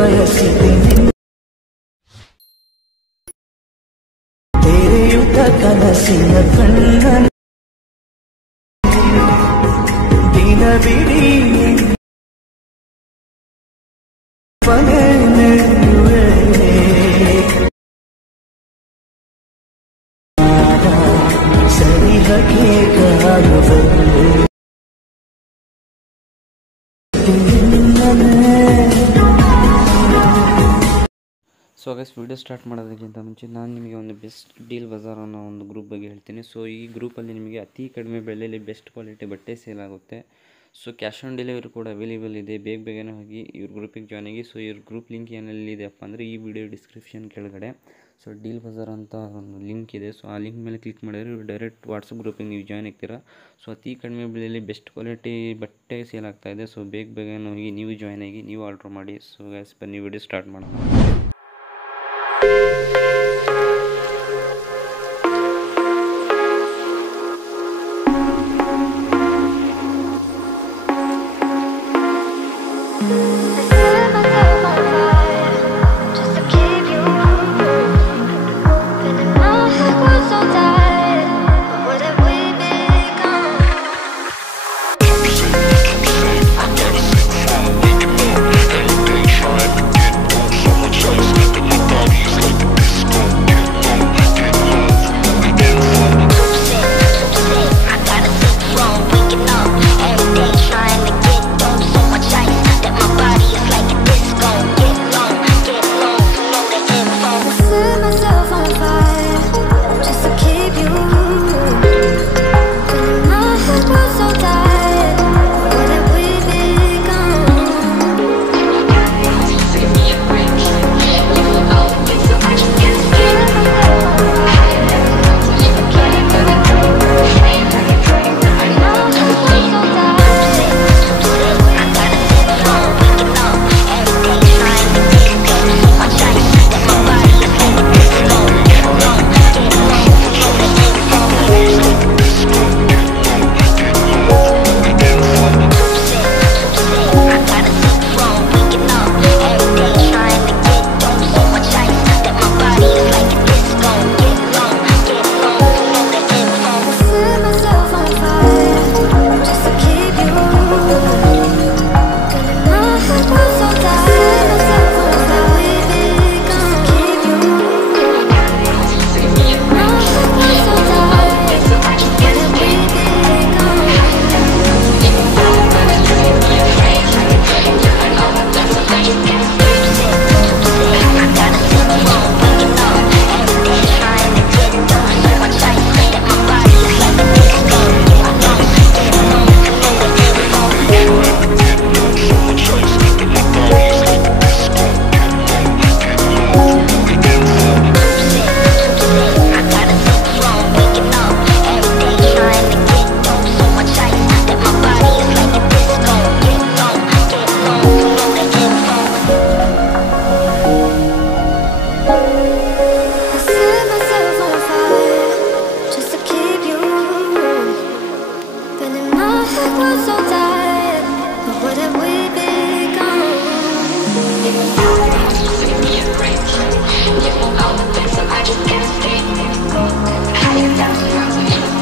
ಬಯಸಿದೆ ತೆರೆಯುತ್ತ ಕನಸಿನ ಕಣ್ಣ ದಿನವಿಡೀ ಪನೆಯುವೆ ಸರಿಹಕ್ಕೆ ಕಾಣಬಲ್ಲೆ ಸೊ ಗೈಸ್ ವಿಡಿಯೋ ಸ್ಟಾರ್ಟ್ ಮಾಡೋದಕ್ಕಿಂತ ಮುಂಚೆ ನಾನು ನಿಮಗೆ ಒಂದು ಬೆಸ್ಟ್ ಡೀಲ್ ಬಜಾರ್ ಅನ್ನೋ ಒಂದು ಗ್ರೂಪ್ ಬಗ್ಗೆ ಹೇಳ್ತೀನಿ. ಸೊ ಈ ಗ್ರೂಪಲ್ಲಿ ನಿಮಗೆ ಅತಿ ಕಡಿಮೆ ಬೆಲೆಯಲ್ಲಿ ಬೆಸ್ಟ್ ಕ್ವಾಲಿಟಿ ಬಟ್ಟೆ ಸೇಲ್ ಆಗುತ್ತೆ. ಸೊ ಕ್ಯಾಶ್ ಆನ್ ಡೆಲಿವರಿ ಕೂಡ ಅವೈಲೇಬಲ್ ಇದೆ. ಬೇಗನೆ ಹೋಗಿ ಇವ್ರ ಗ್ರೂಪಿಗೆ ಜಾಯ್ನ್ ಆಗಿ. ಸೊ ಇವ್ರ ಗ್ರೂಪ್ ಲಿಂಕ್ ಏನೆಲ್ಲಿದೆಯಪ್ಪ ಅಂದರೆ ಈ ವಿಡಿಯೋ ಡಿಸ್ಕ್ರಿಪ್ಷನ್ ಕೆಳಗಡೆ ಸೊ ಡೀಲ್ ಬಜಾರ್ ಅಂತ ಒಂದು ಲಿಂಕ್ ಇದೆ. ಸೊ ಆ ಲಿಂಕ್ ಮೇಲೆ ಕ್ಲಿಕ್ ಮಾಡಿದರೆ ಡೈರೆಕ್ಟ್ ವಾಟ್ಸಪ್ ಗ್ರೂಪಿಗೆ ನೀವು ಜಾಯ್ನ್ ಆಗ್ತೀರಾ. ಸೊ ಅತಿ ಕಡಿಮೆ ಬೆಲೆಯಲ್ಲಿ ಬೆಸ್ಟ್ ಕ್ವಾಲಿಟಿ ಬಟ್ಟೆ ಸೇಲ್ ಆಗ್ತಾಯಿದೆ. ಸೊ ಬೇಗನೆ ಹೋಗಿ ನೀವು ಜಾಯ್ನ್ ಆಗಿ ನೀವು ಆರ್ಡ್ರ್ ಮಾಡಿ. ಸೊ ಗೈಸ್ ಬನ್ನಿ ವಿಡಿಯೋ ಸ್ಟಾರ್ಟ್ ಮಾಡೋಣ.